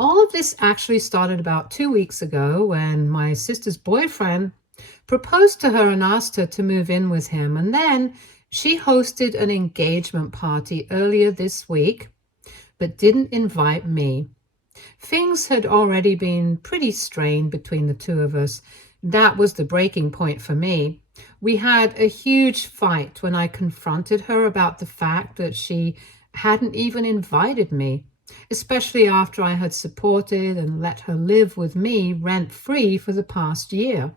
All of this actually started about 2 weeks ago when my sister's boyfriend proposed to her and asked her to move in with him. And then she hosted an engagement party earlier this week, but didn't invite me. Things had already been pretty strained between the two of us. That was the breaking point for me. We had a huge fight when I confronted her about the fact that she hadn't even invited me, especially after I had supported and let her live with me rent-free for the past year.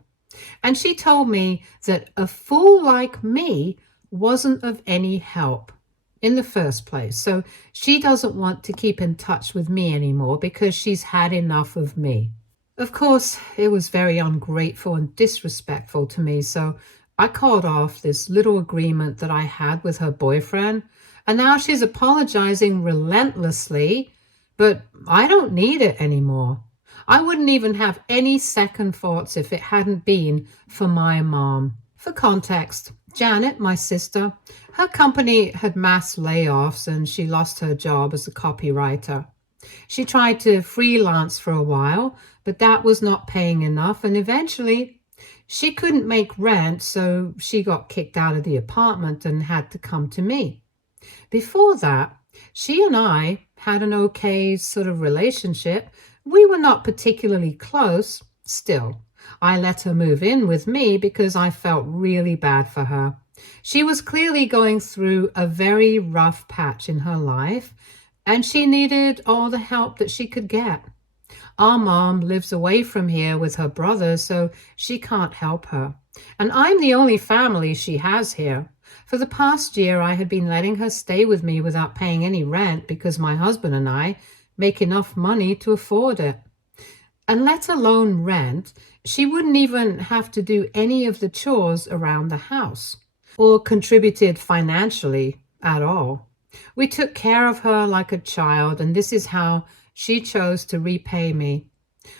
And she told me that a fool like me wasn't of any help in the first place. So she doesn't want to keep in touch with me anymore because she's had enough of me. Of course, it was very ungrateful and disrespectful to me, so I called off this little agreement that I had with her boyfriend, and now she's apologizing relentlessly, but I don't need it anymore. I wouldn't even have any second thoughts if it hadn't been for my mom. For context, Janet, my sister, her company had mass layoffs and she lost her job as a copywriter. She tried to freelance for a while, but that was not paying enough, and eventually she couldn't make rent, so she got kicked out of the apartment and had to come to me. Before that, she and I had an okay sort of relationship. We were not particularly close. Still, I let her move in with me because I felt really bad for her. She was clearly going through a very rough patch in her life, and she needed all the help that she could get. Our mom lives away from here with her brother, so she can't help her. And I'm the only family she has here. For the past year, I had been letting her stay with me without paying any rent because my husband and I make enough money to afford it. And let alone rent, she wouldn't even have to do any of the chores around the house or contributed financially at all. We took care of her like a child, and this is how she chose to repay me.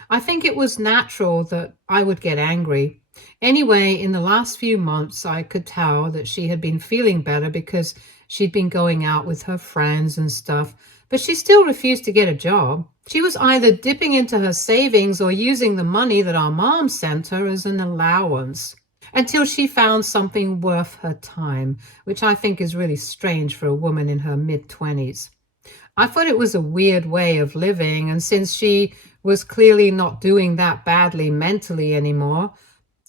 I think it was natural that I would get angry. Anyway, in the last few months, I could tell that she had been feeling better because she'd been going out with her friends and stuff, but she still refused to get a job. She was either dipping into her savings or using the money that our mom sent her as an allowance until she found something worth her time, which I think is really strange for a woman in her mid-20s. I thought it was a weird way of living, and since she was clearly not doing that badly mentally anymore,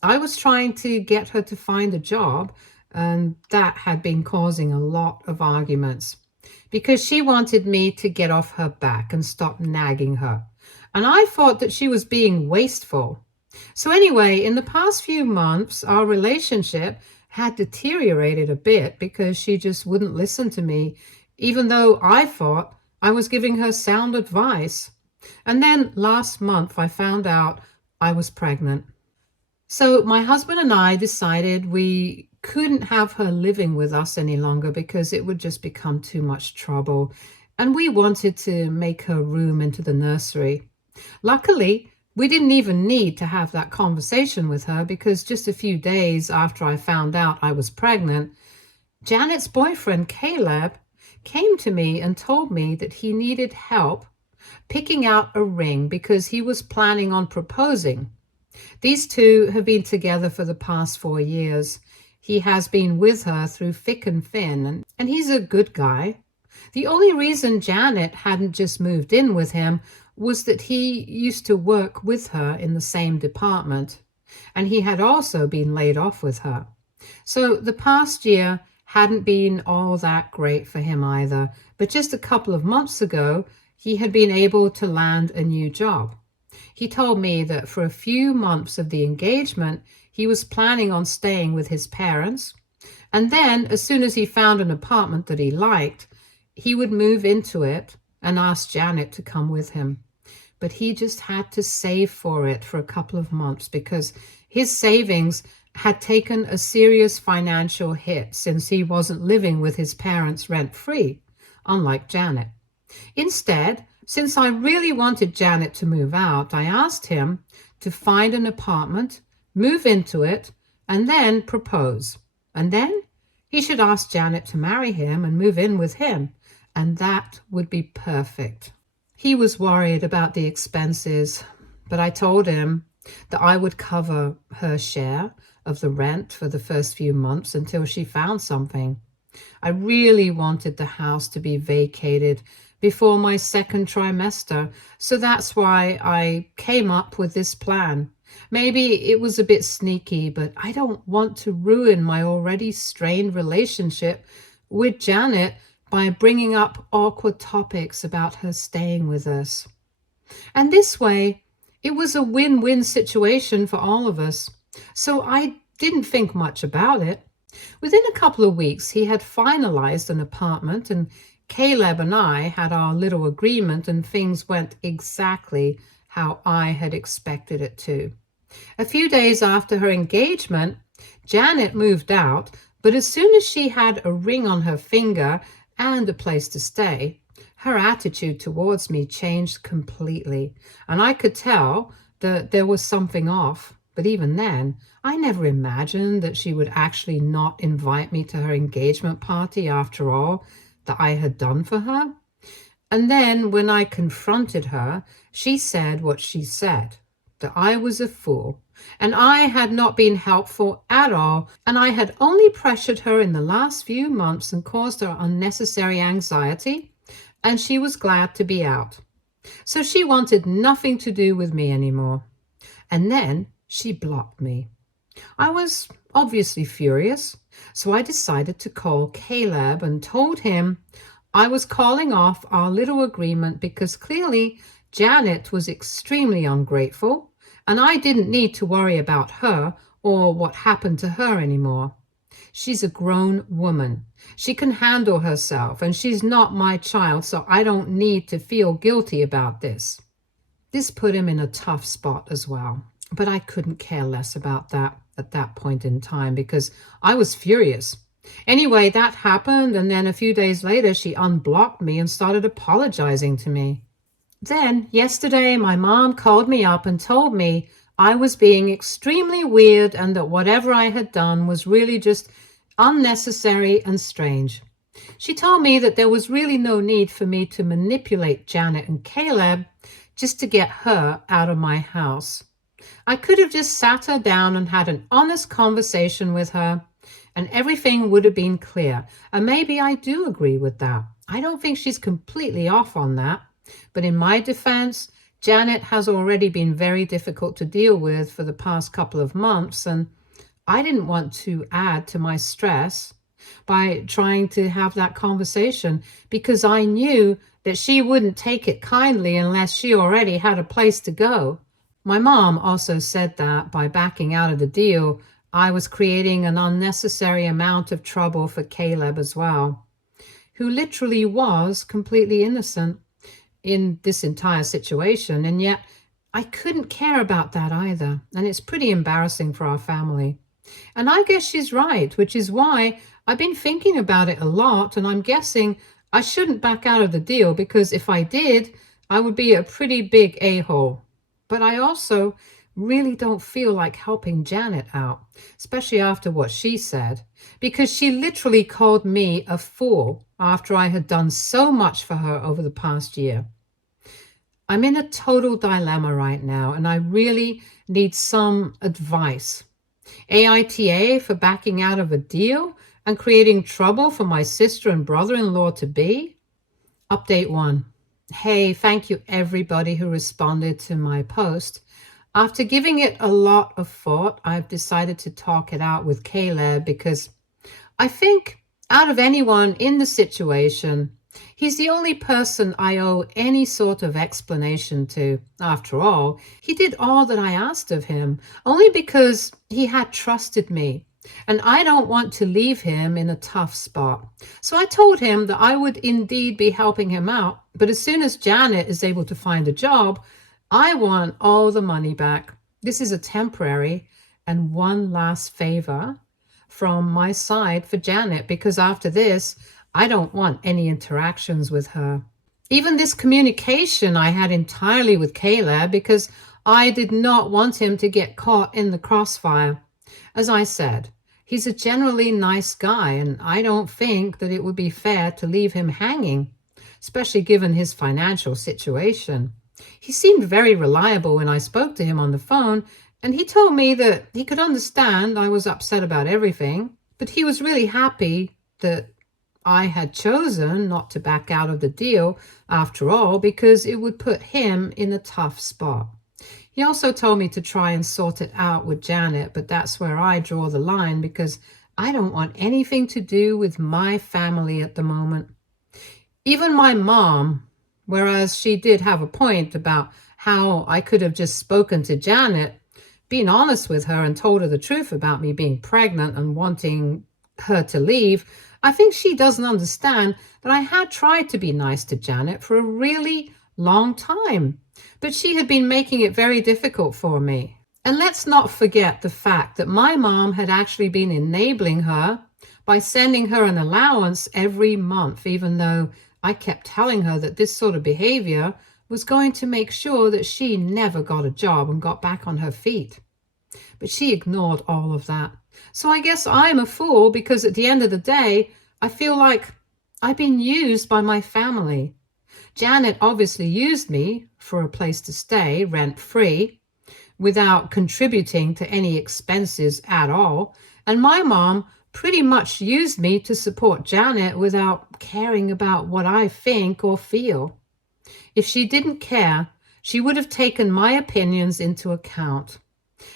I was trying to get her to find a job, and that had been causing a lot of arguments because she wanted me to get off her back and stop nagging her. And I thought that she was being wasteful. So anyway, in the past few months, our relationship had deteriorated a bit because she just wouldn't listen to me, even though I thought I was giving her sound advice. And then last month, I found out I was pregnant. So my husband and I decided we couldn't have her living with us any longer because it would just become too much trouble. And we wanted to make her room into the nursery. Luckily, we didn't even need to have that conversation with her because just a few days after I found out I was pregnant, Janet's boyfriend, Caleb, came to me and told me that he needed help picking out a ring because he was planning on proposing. These two have been together for the past 4 years. He has been with her through thick and thin, and he's a good guy. The only reason Janet hadn't just moved in with him was that he used to work with her in the same department, and he had also been laid off with her. So the past year hadn't been all that great for him either, but just a couple of months ago, he had been able to land a new job. He told me that for a few months of the engagement, he was planning on staying with his parents, and then as soon as he found an apartment that he liked, he would move into it and ask Janet to come with him. But he just had to save for it for a couple of months because his savings had taken a serious financial hit since he wasn't living with his parents rent-free, unlike Janet. Instead, since I really wanted Janet to move out, I asked him to find an apartment, move into it, and then propose. And then he should ask Janet to marry him and move in with him, and that would be perfect. He was worried about the expenses, but I told him that I would cover her share of the rent for the first few months until she found something. I really wanted the house to be vacated before my second trimester, so that's why I came up with this plan. Maybe it was a bit sneaky, but I don't want to ruin my already strained relationship with Janet by bringing up awkward topics about her staying with us. And this way, it was a win-win situation for all of us. So I didn't think much about it. Within a couple of weeks, he had finalized an apartment, and Caleb and I had our little agreement, and things went exactly how I had expected it to. A few days after her engagement, Janet moved out, but as soon as she had a ring on her finger and a place to stay, her attitude towards me changed completely, and I could tell that there was something off. But even then, I never imagined that she would actually not invite me to her engagement party after all that I had done for her. And then when I confronted her, she said what she said, that I was a fool, and I had not been helpful at all, and I had only pressured her in the last few months and caused her unnecessary anxiety, and she was glad to be out. So she wanted nothing to do with me anymore. And then she blocked me. I was obviously furious, so I decided to call Caleb and told him I was calling off our little agreement because clearly Janet was extremely ungrateful, and I didn't need to worry about her or what happened to her anymore. She's a grown woman. She can handle herself, and she's not my child, so I don't need to feel guilty about this. This put him in a tough spot as well, but I couldn't care less about that at that point in time because I was furious. Anyway, that happened, and then a few days later, she unblocked me and started apologizing to me. Then, yesterday, my mom called me up and told me I was being extremely weird and that whatever I had done was really just unnecessary and strange. She told me that there was really no need for me to manipulate Janet and Caleb just to get her out of my house. I could have just sat her down and had an honest conversation with her, and everything would have been clear. And maybe I do agree with that. I don't think she's completely off on that. But in my defense, Janet has already been very difficult to deal with for the past couple of months, and I didn't want to add to my stress by trying to have that conversation because I knew that she wouldn't take it kindly unless she already had a place to go. My mom also said that by backing out of the deal, I was creating an unnecessary amount of trouble for Caleb as well, who literally was completely innocent in this entire situation, and yet I couldn't care about that either, and it's pretty embarrassing for our family. And I guess she's right, which is why I've been thinking about it a lot, and I'm guessing I shouldn't back out of the deal because if I did, I would be a pretty big a-hole. But I also really don't feel like helping Janet out, especially after what she said, because she literally called me a fool after I had done so much for her over the past year. I'm in a total dilemma right now, and I really need some advice. AITA for backing out of a deal and creating trouble for my sister and brother-in-law to be? Update 1. Hey, thank you everybody who responded to my post. After giving it a lot of thought, I've decided to talk it out with Caleb because I think out of anyone in the situation, he's the only person I owe any sort of explanation to. After all, he did all that I asked of him, only because he had trusted me, and I don't want to leave him in a tough spot. So I told him that I would indeed be helping him out, but as soon as Janet is able to find a job, I want all the money back. This is a temporary and one last favor from my side for Janet, because after this, I don't want any interactions with her. Even this communication I had entirely with Caleb because I did not want him to get caught in the crossfire. As I said, he's a generally nice guy, and I don't think that it would be fair to leave him hanging. especially given his financial situation. He seemed very reliable when I spoke to him on the phone, and he told me that he could understand I was upset about everything, but he was really happy that I had chosen not to back out of the deal after all because it would put him in a tough spot. He also told me to try and sort it out with Janet, but that's where I draw the line because I don't want anything to do with my family at the moment. Even my mom, whereas she did have a point about how I could have just spoken to Janet, been honest with her and told her the truth about me being pregnant and wanting her to leave, I think she doesn't understand that I had tried to be nice to Janet for a really long time, but she had been making it very difficult for me. And let's not forget the fact that my mom had actually been enabling her by sending her an allowance every month, even though I kept telling her that this sort of behavior was going to make sure that she never got a job and got back on her feet. But she ignored all of that. So I guess I'm a fool because at the end of the day, I feel like I've been used by my family. Janet obviously used me for a place to stay rent-free without contributing to any expenses at all. And my mom pretty much used me to support Janet without caring about what I think or feel. If she didn't care, she would have taken my opinions into account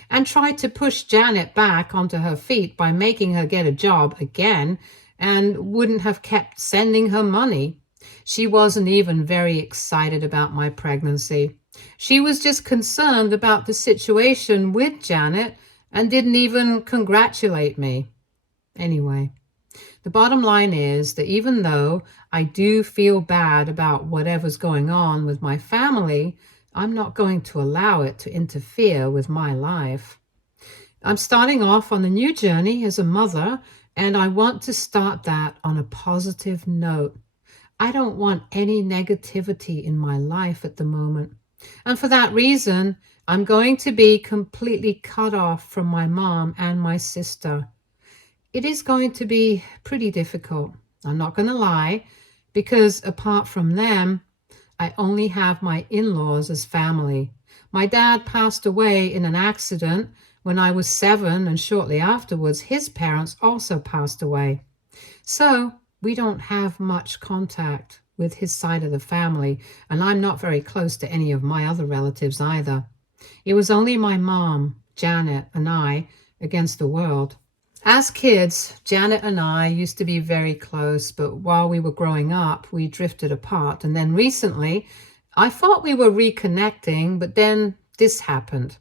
and tried to push Janet back onto her feet by making her get a job again and wouldn't have kept sending her money. She wasn't even very excited about my pregnancy. She was just concerned about the situation with Janet and didn't even congratulate me. Anyway, the bottom line is that even though I do feel bad about whatever's going on with my family, I'm not going to allow it to interfere with my life. I'm starting off on a new journey as a mother, and I want to start that on a positive note. I don't want any negativity in my life at the moment. And for that reason, I'm going to be completely cut off from my mom and my sister. It is going to be pretty difficult, I'm not going to lie, because apart from them, I only have my in-laws as family. My dad passed away in an accident when I was 7, and shortly afterwards, his parents also passed away. So we don't have much contact with his side of the family, and I'm not very close to any of my other relatives either. It was only my mom, Janet, and I against the world. As kids, Janet and I used to be very close, but while we were growing up, we drifted apart. And then recently, I thought we were reconnecting, but then this happened.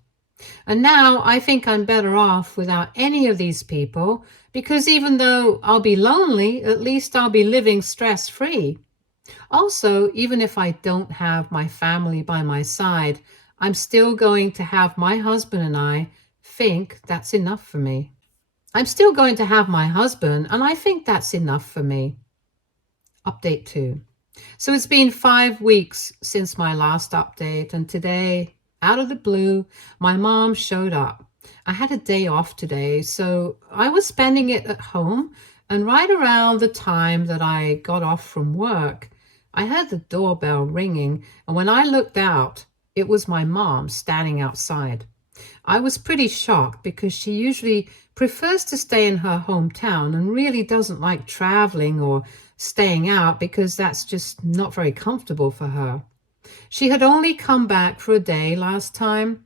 And now I think I'm better off without any of these people, because even though I'll be lonely, at least I'll be living stress-free. Also, even if I don't have my family by my side, I'm still going to have my husband and I think that's enough for me. I'm still going to have my husband, and I think that's enough for me. Update 2. So it's been 5 weeks since my last update, and today, out of the blue, my mom showed up. I had a day off today, so I was spending it at home, and right around the time that I got off from work, I heard the doorbell ringing, and when I looked out, it was my mom standing outside. I was pretty shocked because she usually prefers to stay in her hometown and really doesn't like traveling or staying out because that's just not very comfortable for her. She had only come back for a day last time,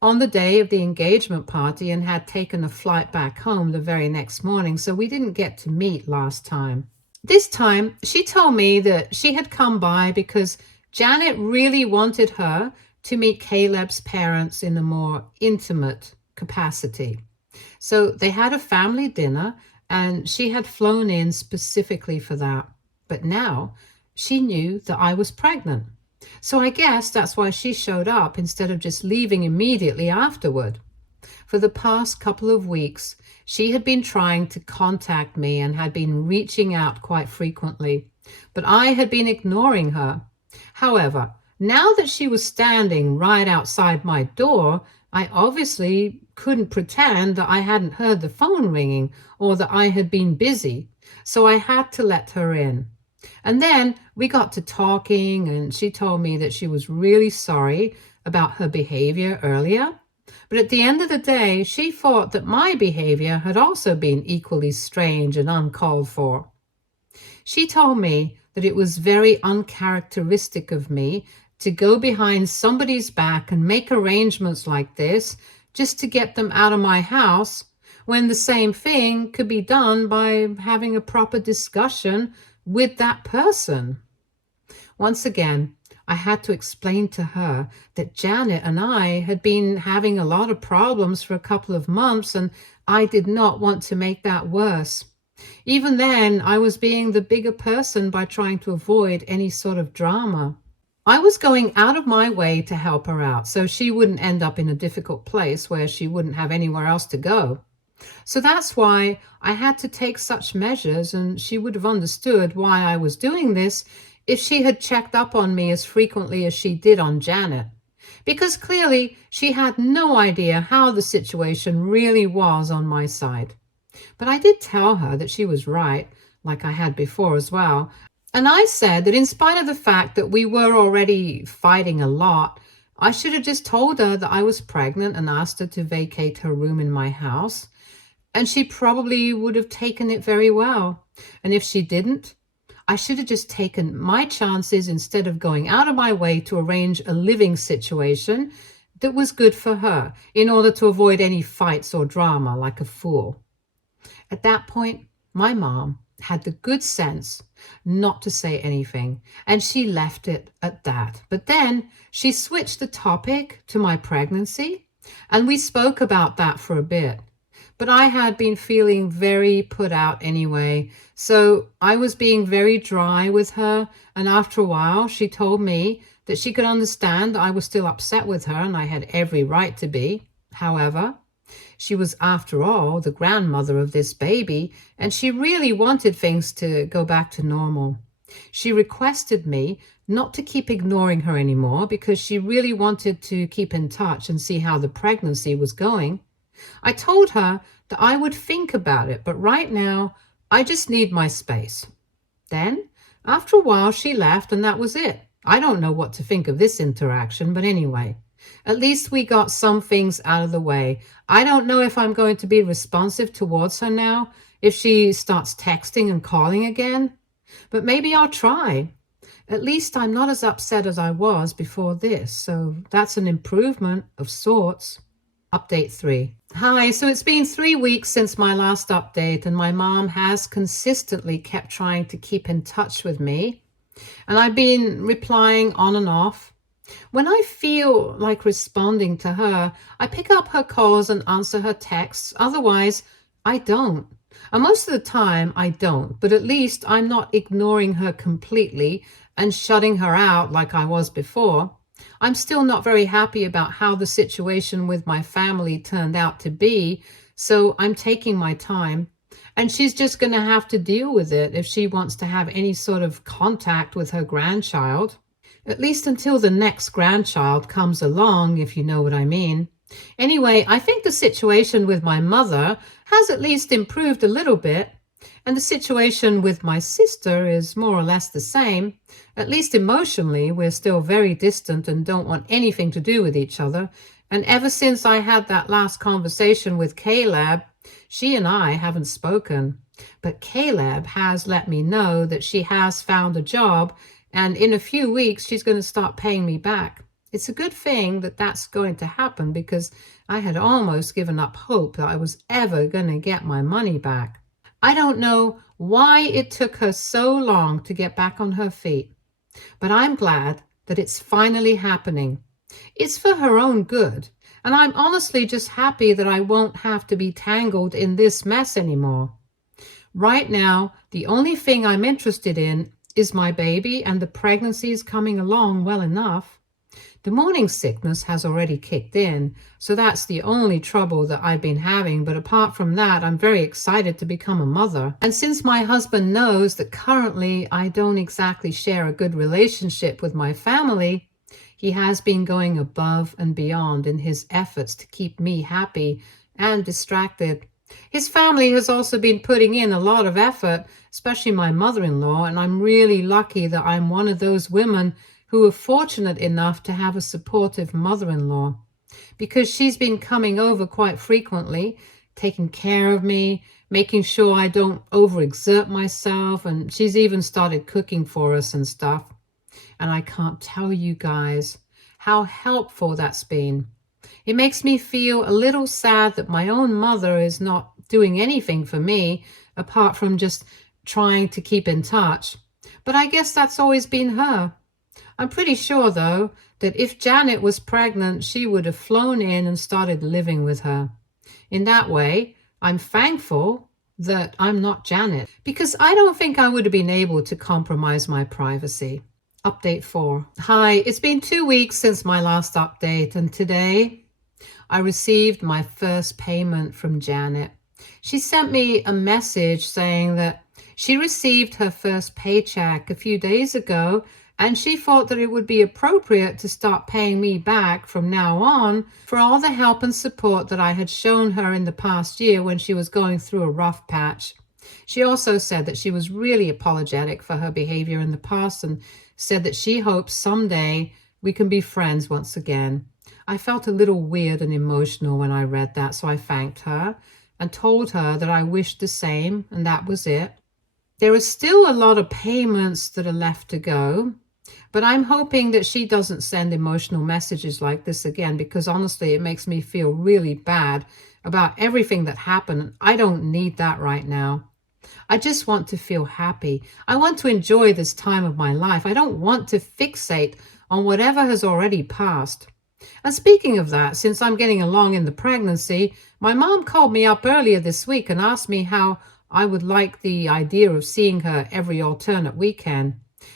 on the day of the engagement party, and had taken a flight back home the very next morning, so we didn't get to meet last time. This time, she told me that she had come by because Janet really wanted her to meet Caleb's parents in a more intimate capacity. So they had a family dinner, and she had flown in specifically for that. But now she knew that I was pregnant. So I guess that's why she showed up instead of just leaving immediately afterward. For the past couple of weeks, she had been trying to contact me and had been reaching out quite frequently, but I had been ignoring her. However, now that she was standing right outside my door, I obviously couldn't pretend that I hadn't heard the phone ringing or that I had been busy, so I had to let her in. And then we got to talking, and she told me that she was really sorry about her behavior earlier. But at the end of the day, she thought that my behavior had also been equally strange and uncalled for. She told me that it was very uncharacteristic of me to go behind somebody's back and make arrangements like this just to get them out of my house, when the same thing could be done by having a proper discussion with that person. Once again, I had to explain to her that Janet and I had been having a lot of problems for a couple of months, and I did not want to make that worse. Even then, I was being the bigger person by trying to avoid any sort of drama. I was going out of my way to help her out so she wouldn't end up in a difficult place where she wouldn't have anywhere else to go. So that's why I had to take such measures, and she would have understood why I was doing this if she had checked up on me as frequently as she did on Janet. Because clearly she had no idea how the situation really was on my side. But I did tell her that she was right, like I had before as well. And I said that in spite of the fact that we were already fighting a lot, I should have just told her that I was pregnant and asked her to vacate her room in my house. And she probably would have taken it very well. And if she didn't, I should have just taken my chances instead of going out of my way to arrange a living situation that was good for her in order to avoid any fights or drama like a fool. At that point, my mom had the good sense not to say anything, and she left it at that. But then she switched the topic to my pregnancy, and we spoke about that for a bit. But I had been feeling very put out anyway, so I was being very dry with her, and after a while she told me that she could understand I was still upset with her and I had every right to be. However, she was, after all, the grandmother of this baby, and she really wanted things to go back to normal. She requested me not to keep ignoring her anymore because she really wanted to keep in touch and see how the pregnancy was going. I told her that I would think about it, but right now I just need my space. Then, after a while, she left, and that was it. I don't know what to think of this interaction, but anyway, at least we got some things out of the way. I don't know if I'm going to be responsive towards her now, if she starts texting and calling again, but maybe I'll try. At least I'm not as upset as I was before this, so that's an improvement of sorts. Update 3. Hi, so it's been 3 weeks since my last update, and my mom has consistently kept trying to keep in touch with me, and I've been replying on and off. When I feel like responding to her, I pick up her calls and answer her texts. Otherwise, I don't. And most of the time, I don't, but at least I'm not ignoring her completely and shutting her out like I was before. I'm still not very happy about how the situation with my family turned out to be, so I'm taking my time. And she's just going to have to deal with it if she wants to have any sort of contact with her grandchild. At least until the next grandchild comes along, if you know what I mean. Anyway, I think the situation with my mother has at least improved a little bit, and the situation with my sister is more or less the same. At least emotionally, we're still very distant and don't want anything to do with each other. And ever since I had that last conversation with Caleb, she and I haven't spoken. But Caleb has let me know that she has found a job, and in a few weeks, she's going to start paying me back. It's a good thing that that's going to happen because I had almost given up hope that I was ever going to get my money back. I don't know why it took her so long to get back on her feet, but I'm glad that it's finally happening. It's for her own good, and I'm honestly just happy that I won't have to be tangled in this mess anymore. Right now, the only thing I'm interested in is my baby, and the pregnancy is coming along well enough. The morning sickness has already kicked in, so that's the only trouble that I've been having. But apart from that, I'm very excited to become a mother. And since my husband knows that currently I don't exactly share a good relationship with my family, he has been going above and beyond in his efforts to keep me happy and distracted. His family has also been putting in a lot of effort, especially my mother-in-law, and I'm really lucky that I'm one of those women who are fortunate enough to have a supportive mother-in-law, because she's been coming over quite frequently, taking care of me, making sure I don't overexert myself, and she's even started cooking for us and stuff. And I can't tell you guys how helpful that's been. It makes me feel a little sad that my own mother is not doing anything for me apart from just trying to keep in touch. But I guess that's always been her. I'm pretty sure, though, that if Janet was pregnant, she would have flown in and started living with her. In that way, I'm thankful that I'm not Janet, because I don't think I would have been able to compromise my privacy. Update 4. Hi, it's been 2 weeks since my last update, and today I received my first payment from Janet. She sent me a message saying that she received her first paycheck a few days ago, and she thought that it would be appropriate to start paying me back from now on for all the help and support that I had shown her in the past year when she was going through a rough patch. She also said that she was really apologetic for her behavior in the past and said that she hopes someday we can be friends once again. I felt a little weird and emotional when I read that, so I thanked her and told her that I wished the same, and that was it. There are still a lot of payments that are left to go, but I'm hoping that she doesn't send emotional messages like this again, because honestly, it makes me feel really bad about everything that happened. I don't need that right now. I just want to feel happy. I want to enjoy this time of my life. I don't want to fixate on whatever has already passed. And speaking of that, since I'm getting along in the pregnancy, my mom called me up earlier this week and asked me how I would like the idea of seeing her every alternate weekend.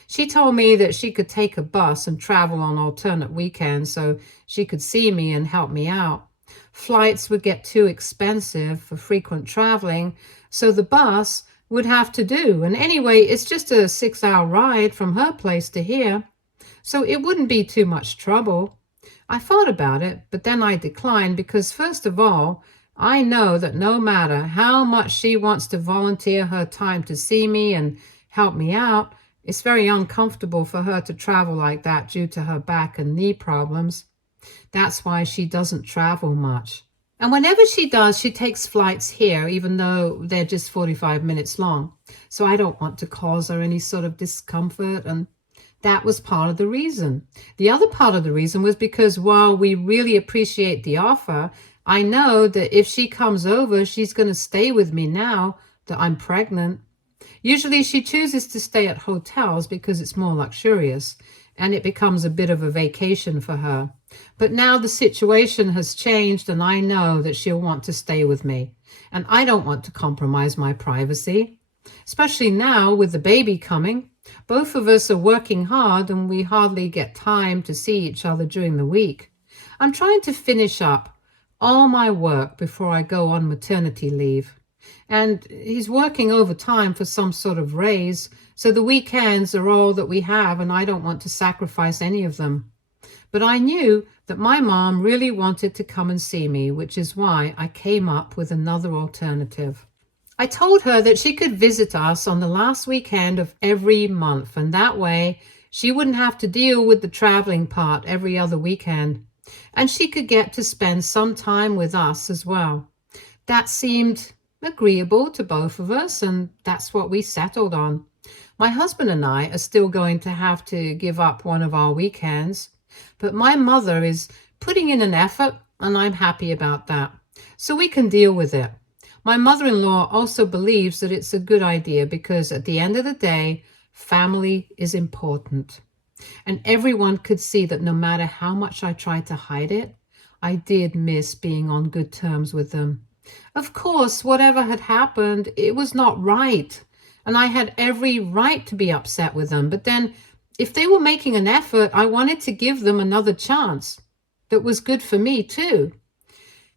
She told me that she could take a bus and travel on alternate weekends so she could see me and help me out. Flights would get too expensive for frequent traveling, so the bus would have to do. And anyway, it's just a 6-hour ride from her place to here, so it wouldn't be too much trouble. I thought about it, but then I declined because, first of all, I know that no matter how much she wants to volunteer her time to see me and help me out, it's very uncomfortable for her to travel like that due to her back and knee problems. That's why she doesn't travel much. And whenever she does, she takes flights here, even though they're just 45 minutes long. So I don't want to cause her any sort of discomfort, and that was part of the reason. The other part of the reason was because while we really appreciate the offer, I know that if she comes over, she's going to stay with me now that I'm pregnant. Usually she chooses to stay at hotels because it's more luxurious and it becomes a bit of a vacation for her. But now the situation has changed and I know that she'll want to stay with me. And I don't want to compromise my privacy, especially now with the baby coming. Both of us are working hard and we hardly get time to see each other during the week. I'm trying to finish up all my work before I go on maternity leave. And he's working overtime for some sort of raise, so the weekends are all that we have and I don't want to sacrifice any of them. But I knew that my mom really wanted to come and see me, which is why I came up with another alternative. I told her that she could visit us on the last weekend of every month, and that way she wouldn't have to deal with the traveling part every other weekend, and she could get to spend some time with us as well. That seemed agreeable to both of us, and that's what we settled on. My husband and I are still going to have to give up one of our weekends, but my mother is putting in an effort, and I'm happy about that, so we can deal with it. My mother-in-law also believes that it's a good idea because at the end of the day, family is important. And everyone could see that no matter how much I tried to hide it, I did miss being on good terms with them. Of course, whatever had happened, it was not right. And I had every right to be upset with them. But then, if they were making an effort, I wanted to give them another chance that was good for me too.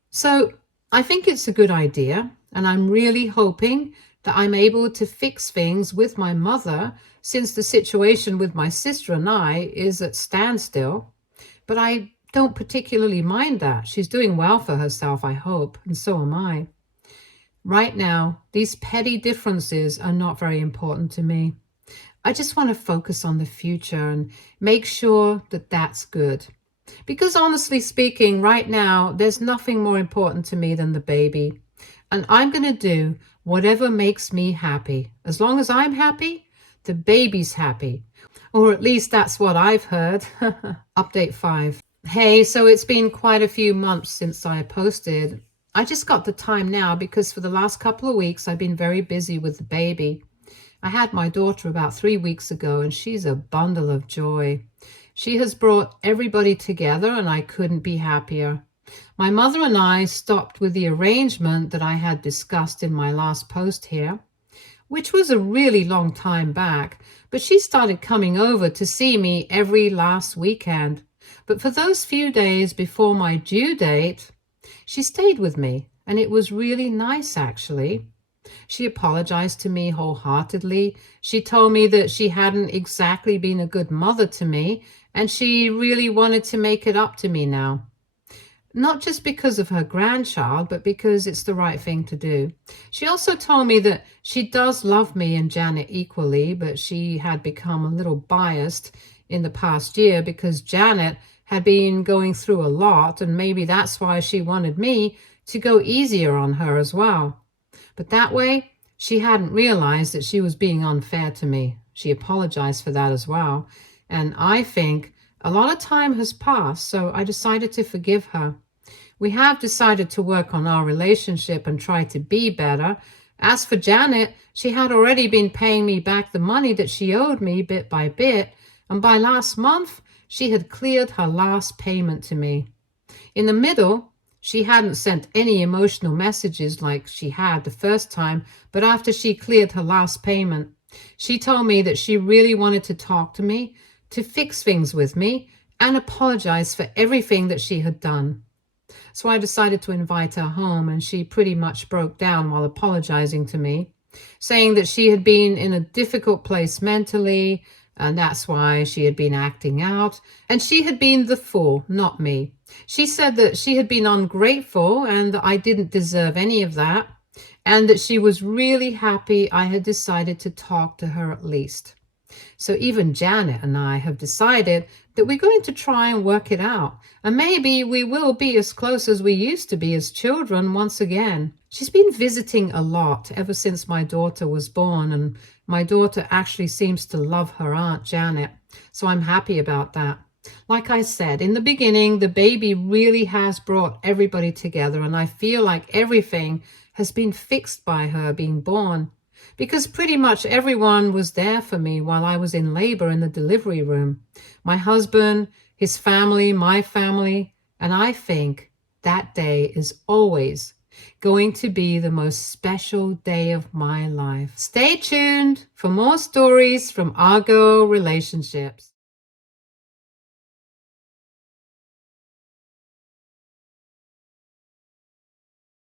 So I think it's a good idea. And I'm really hoping that I'm able to fix things with my mother, since the situation with my sister and I is at standstill. But I don't particularly mind that. She's doing well for herself, I hope, and so am I. Right now, these petty differences are not very important to me. I just want to focus on the future and make sure that that's good. Because honestly speaking, right now, there's nothing more important to me than the baby. And I'm going to do whatever makes me happy. As long as I'm happy, the baby's happy. Or at least that's what I've heard. Update 5. Hey, so it's been quite a few months since I posted. I just got the time now because for the last couple of weeks I've been very busy with the baby. I had my daughter about 3 weeks ago and she's a bundle of joy. She has brought everybody together and I couldn't be happier. My mother and I stopped with the arrangement that I had discussed in my last post here, which was a really long time back, but she started coming over to see me every last weekend. But for those few days before my due date, she stayed with me, and it was really nice, actually. She apologized to me wholeheartedly. She told me that she hadn't exactly been a good mother to me, and she really wanted to make it up to me now. Not just because of her grandchild, but because it's the right thing to do. She also told me that she does love me and Janet equally, but she had become a little biased in the past year because Janet had been going through a lot, and maybe that's why she wanted me to go easier on her as well. But that way, she hadn't realized that she was being unfair to me. She apologized for that as well. And I think a lot of time has passed, so I decided to forgive her. We have decided to work on our relationship and try to be better. As for Janet, she had already been paying me back the money that she owed me bit by bit, and by last month, she had cleared her last payment to me. In the middle, she hadn't sent any emotional messages like she had the first time, but after she cleared her last payment, she told me that she really wanted to talk to me, to fix things with me, and apologize for everything that she had done. So I decided to invite her home, and she pretty much broke down while apologizing to me, saying that she had been in a difficult place mentally, and that's why she had been acting out, and she had been the fool, not me. She said that she had been ungrateful and that I didn't deserve any of that, and that she was really happy I had decided to talk to her at least. So even Janet and I have decided that we're going to try and work it out. And maybe we will be as close as we used to be as children once again. She's been visiting a lot ever since my daughter was born, and my daughter actually seems to love her aunt Janet. So I'm happy about that. Like I said, in the beginning, the baby really has brought everybody together, and I feel like everything has been fixed by her being born. Because pretty much everyone was there for me while I was in labor in the delivery room. My husband, his family, my family, and I think that day is always going to be the most special day of my life. Stay tuned for more stories from Argo Relationships.